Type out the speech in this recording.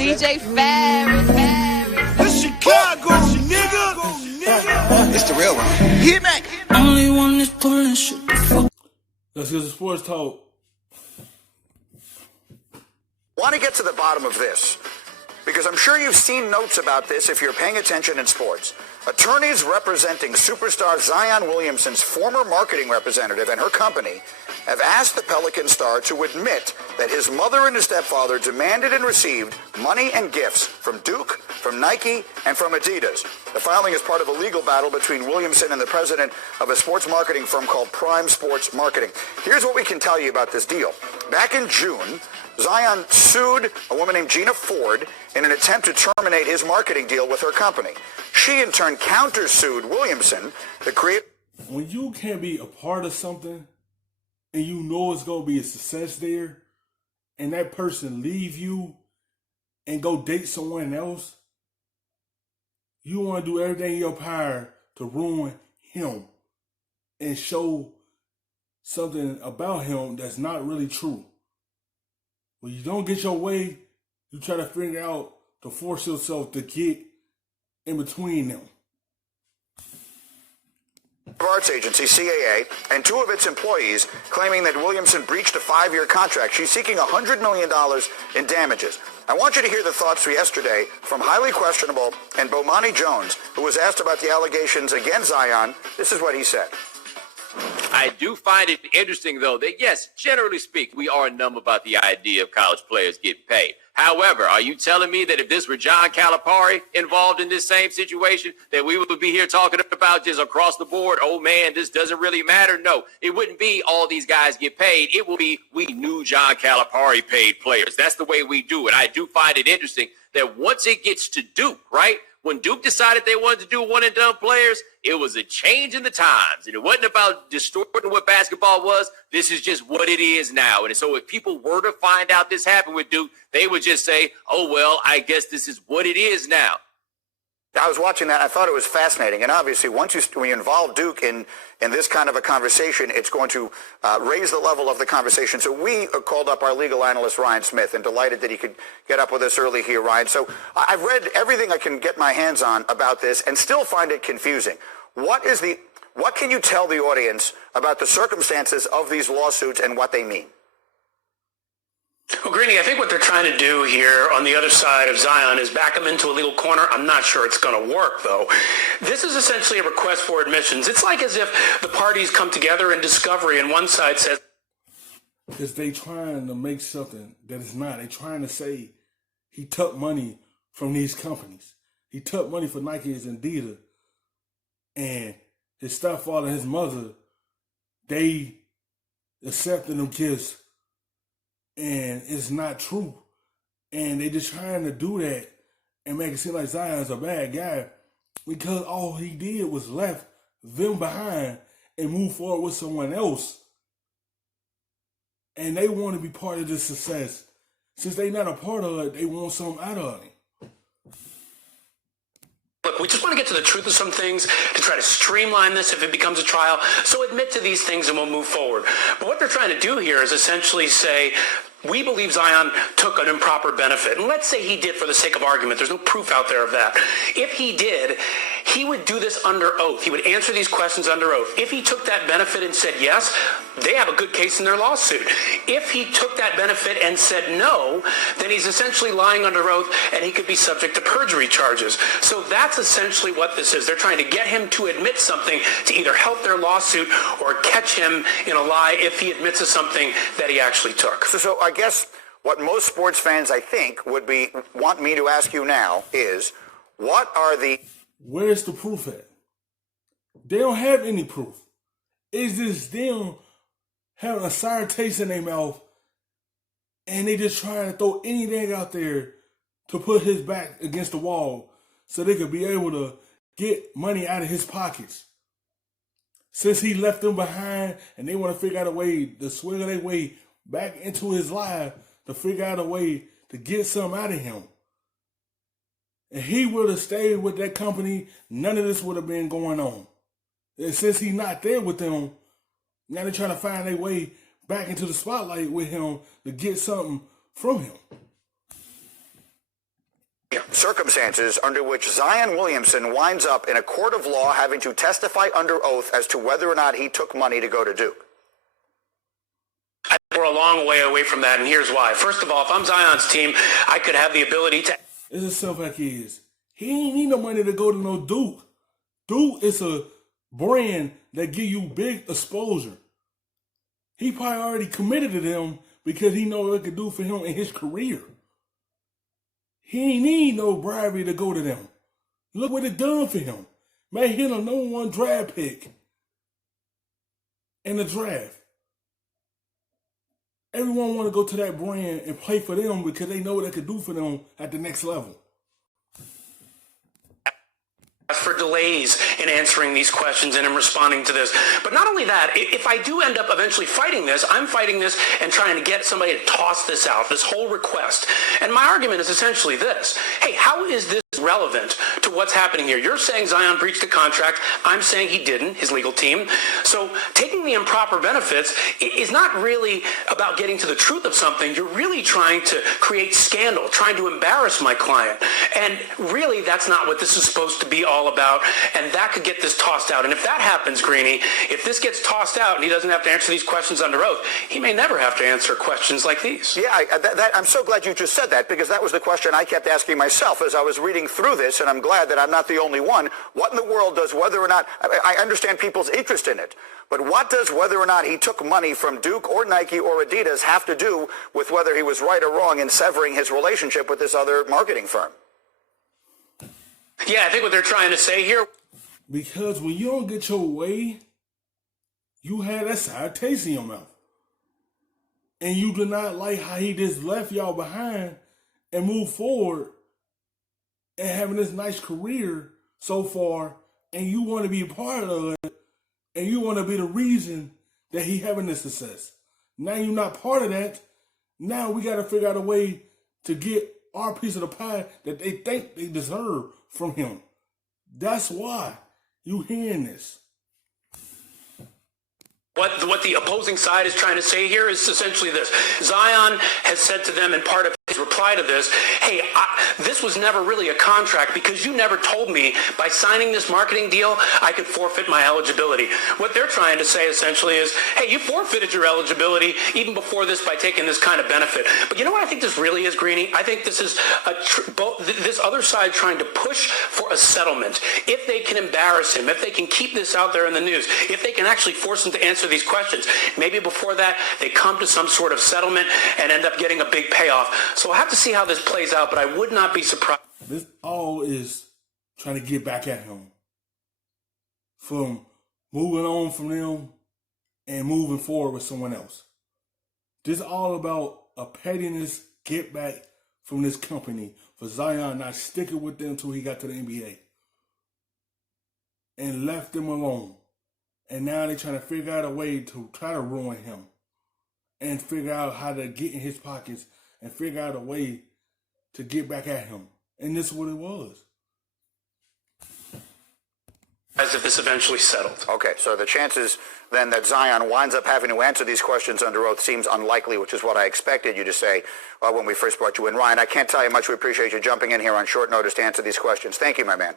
DJ Ferris. It's Chicago, nigga. It's the real one. Hit me. Only one that's pulling shit. Let's get the sports talk. Want to get to the bottom of this, because I'm sure you've seen notes about this if you're paying attention in sports. Attorneys representing superstar Zion Williamson's former marketing representative and her company have asked the Pelican star to admit that his mother and his stepfather demanded and received money and gifts from Duke, from Nike, and from Adidas. The filing is part of a legal battle between Williamson and the president of a sports marketing firm called Prime Sports Marketing. Here's what we can tell you about this deal. Back in June, Zion sued a woman named Gina Ford in an attempt to terminate his marketing deal with her company. She, in turn, countersued Williamson, the creator. When you can't be a part of something and you know it's going to be a success there, and that person leave you and go date someone else, you want to do everything in your power to ruin him and show something about him that's not really true. When you don't get your way, you try to figure out to force yourself to get in between them. Arts agency, CAA, and two of its employees claiming that Williamson breached a 5-year contract. She's seeking $100 million in damages. I want you to hear the thoughts yesterday from highly questionable and Bomani Jones, who was asked about the allegations against Zion. This is what he said. I do find it interesting, though, that, yes, generally speaking, we are numb about the idea of college players getting paid. However, are you telling me that if this were John Calipari involved in this same situation, that we would be here talking about just across the board, oh, man, this doesn't really matter? No, it wouldn't be all these guys get paid. It will be we knew John Calipari paid players. That's the way we do it. I do find it interesting that once it gets to Duke, right? When Duke decided they wanted to do one-and-done players, it was a change in the times. And it wasn't about distorting what basketball was. This is just what it is now. And so if people were to find out this happened with Duke, they would just say, oh, well, I guess this is what it is now. I was watching that. I thought it was fascinating. And obviously, once we involve Duke in this kind of a conversation, it's going to raise the level of the conversation. So we called up our legal analyst, Ryan Smith, and delighted that he could get up with us early here, Ryan. So I've read everything I can get my hands on about this and still find it confusing. What can you tell the audience about the circumstances of these lawsuits and what they mean? Well, Greeny, I think what they're trying to do here on the other side of Zion is back him into a legal corner. I'm not sure it's going to work, though. This is essentially a request for admissions. It's like as if the parties come together in discovery and one side says... Because they trying to make something that is not. They trying to say he took money from these companies. He took money for Nike and Adidas. And his stepfather and his mother, they accepted them gifts. And it's not true. And they just trying to do that and make it seem like Zion's a bad guy because all he did was left them behind and move forward with someone else. And they want to be part of this success. Since they not a part of it, they want something out of it. Look, we just want to get to the truth of some things to try to streamline this if it becomes a trial. So admit to these things and we'll move forward. But what they're trying to do here is essentially say, we believe Zion took an improper benefit. And let's say he did for the sake of argument. There's no proof out there of that. If he did, he would do this under oath. He would answer these questions under oath. If he took that benefit and said yes, they have a good case in their lawsuit. If he took that benefit and said no, then he's essentially lying under oath and he could be subject to perjury charges. So that's essentially what this is. They're trying to get him to admit something to either help their lawsuit or catch him in a lie if he admits to something that he actually took. So I guess what most sports fans, I think, want me to ask you now is, where's the proof at? They don't have any proof. It's just them having a sour taste in their mouth and they just trying to throw anything out there to put his back against the wall so they could be able to get money out of his pockets. Since he left them behind and they want to figure out a way to swing their way back into his life to figure out a way to get something out of him. And he would have stayed with that company, none of this would have been going on. And since he's not there with them, now they're trying to find their way back into the spotlight with him to get something from him. circumstances under which Zion Williamson winds up in a court of law having to testify under oath as to whether or not he took money to go to Duke? I think we're a long way away from that, and here's why. First of all, if I'm Zion's team, I could have the ability to... It's as simple as he is. He ain't need no money to go to no Duke. Duke is a brand that give you big exposure. He probably already committed to them because he know what it could do for him in his career. He ain't need no bribery to go to them. Look what it done for him. Made him a #1 draft pick in the draft. Everyone want to go to that brand and play for them because they know what they could do for them at the next level. For delays in answering these questions and in responding to this. But not only that, if I do end up eventually fighting this, I'm fighting this and trying to get somebody to toss this out, this whole request. And my argument is essentially this. Hey, how is this relevant to what's happening here? You're saying Zion breached the contract. I'm saying he didn't, his legal team. So taking the improper benefits is not really about getting to the truth of something. You're really trying to create scandal, trying to embarrass my client. And really, that's not what this is supposed to be all about. And that could get this tossed out. And if that happens, Greeny, if this gets tossed out and he doesn't have to answer these questions under oath, he may never have to answer questions like these. Yeah, I'm so glad you just said that, because that was the question I kept asking myself as I was reading through this, and I'm glad that I'm not the only one. What in the world does whether or not, I understand people's interest in it, but what does whether or not he took money from Duke or Nike or Adidas have to do with whether he was right or wrong in severing his relationship with this other marketing firm? Yeah, I think what they're trying to say here... Because when you don't get your way, you have that sour taste in your mouth. And you do not like how he just left y'all behind and moved forward and having this nice career so far, and you want to be a part of it, and you want to be the reason that he having this success. Now you're not part of that. Now we got to figure out a way to get our piece of the pie that they think they deserve from him. That's why you hearing this. What the opposing side is trying to say here is essentially this. Zion has said to them in part of his reply to this, hey, this was never really a contract because you never told me by signing this marketing deal I could forfeit my eligibility. What they're trying to say essentially is, hey, you forfeited your eligibility even before this by taking this kind of benefit. But you know what I think this really is, Greeny? I think this is this other side trying to push for a settlement. If they can embarrass him, if they can keep this out there in the news, if they can actually force him to answer these questions, maybe before that they come to some sort of settlement and end up getting a big payoff. So I have to see how this plays out, but I would not be surprised. This all is trying to get back at him from moving on from them and moving forward with someone else. This is all about a pettiness get back from this company for Zion not sticking with them until he got to the NBA and left them alone. And now they're trying to figure out a way to try to ruin him and figure out how to get in his pockets and figure out a way to get back at him. And this is what it was. As if this eventually settled. Okay, so the chances then that Zion winds up having to answer these questions under oath seems unlikely, which is what I expected you to say when we first brought you in. Ryan, I can't tell you how much we appreciate you jumping in here on short notice to answer these questions. Thank you, my man.